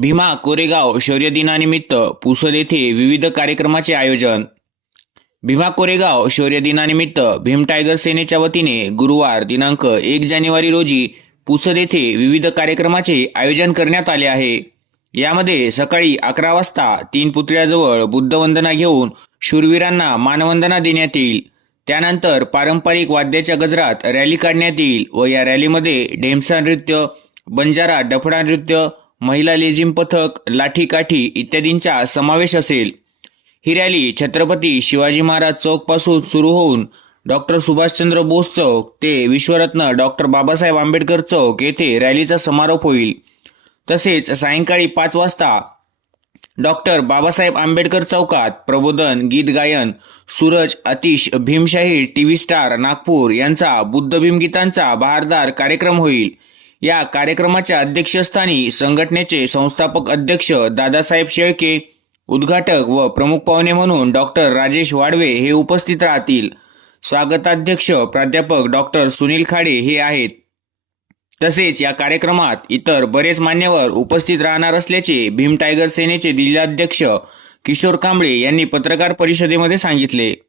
भीमा कोरेगाव शौर्य दिनानिमित्त पुसद येथे विविध कार्यक्रमाचे आयोजन. भीमा कोरेगाव शौर्य दिनानिमित्त भीम टायगर सेनेच्या वतीने गुरुवार दिनांक 1 जानेवारी रोजी पुसद येथे विविध कार्यक्रमाचे आयोजन करण्यात आले आहे. यामध्ये सकाळी 11 वाजता 3 पुतळ्याजवळ बुद्धवंदना घेऊन शूरवीरांना मानवंदना देण्यात येईल. त्यानंतर पारंपरिक वाद्याच्या गजरात रॅली काढण्यात येईल व या रॅलीमध्ये ढेमसा नृत्य, बंजारा डफडा नृत्य, महिला लेझिम पथक, लाठीकाठी इत्यादींचा समावेश असेल. ही रॅली छत्रपती शिवाजी महाराज चौक पासून सुरू होऊन डॉक्टर सुभाषचंद्र बोस चौक ते विश्वरत्न डॉक्टर बाबासाहेब आंबेडकर चौक येथे रॅलीचा समारोप होईल. तसेच सायंकाळी 5 वाजता डॉक्टर बाबासाहेब आंबेडकर चौकात प्रबोधन, गीत गायन, सूरज आतिश भीमशाही टीव्ही स्टार नागपूर यांचा बुद्ध भीमगीतांचा बहारदार कार्यक्रम होईल. या कार्यक्रमाच्या अध्यक्षस्थानी संघटनेचे संस्थापक अध्यक्ष दादासाहेब शेळके, उद्घाटक व प्रमुख पाहुणे म्हणून डॉक्टर राजेश वाडवे हे उपस्थित राहतील. स्वागताध्यक्ष प्राध्यापक डॉक्टर सुनील खाडे हे आहेत. तसेच या कार्यक्रमात इतर बरेच मान्यवर उपस्थित राहणार असल्याचे भीम टायगर सेनेचे जिल्हाध्यक्ष किशोर कांबळे यांनी पत्रकार परिषदेमध्ये सांगितले.